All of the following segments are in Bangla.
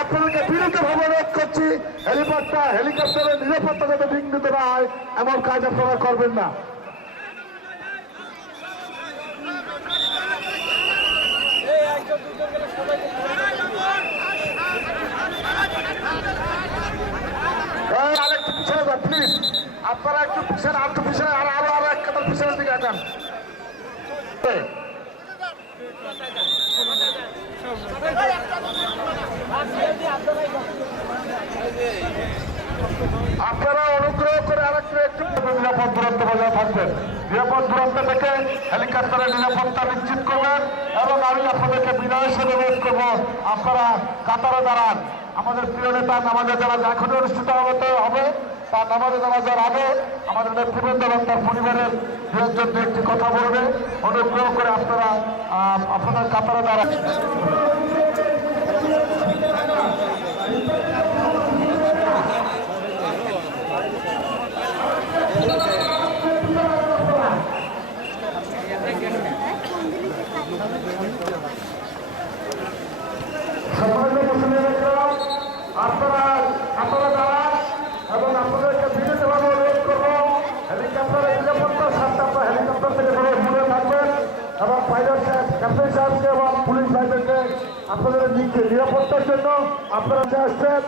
আপনারা করবেন না আরেকটু পিছনে যান একটু পিছনে আর একটু পিছনে, আর আরও আরও এক পিছনের দিকে আগান। আপনারা অনুগ্রহ করে আরেকটু একটু নিরাপদ দূরত্ব বজায় থাকবেন। নিরাপদ দূরত্ব থেকে হেলিকপ্টারের নিরাপত্তা নিশ্চিত করবেন এবং আমি আপনাদেরকে বিনয় হিসেবে অনুরোধ করব, আপনারা কাতারে দাঁড়ান। আমাদের প্রিয় নেতা নামাজে যারা এখন অনুষ্ঠিত হবে তার নামাজে নামাজের আগে আমাদের নেতৃবৃন্দ এবং তার পরিবারের দু একজন একটি কথা বলবে। অনুগ্রহ করে আপনারা আহ, আপনাদের কাতারে দাঁড়ান। সম্মানিত ধন্যবাদ পুলিশ ভাইদেরকে। আপনাদের নিজে নিরাপত্তার জন্য আপনারা যে আসছেন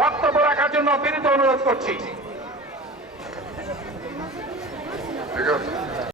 বক্তব্য রাখার জন্য বিনীত অনুরোধ করছি। ঠিক আছে।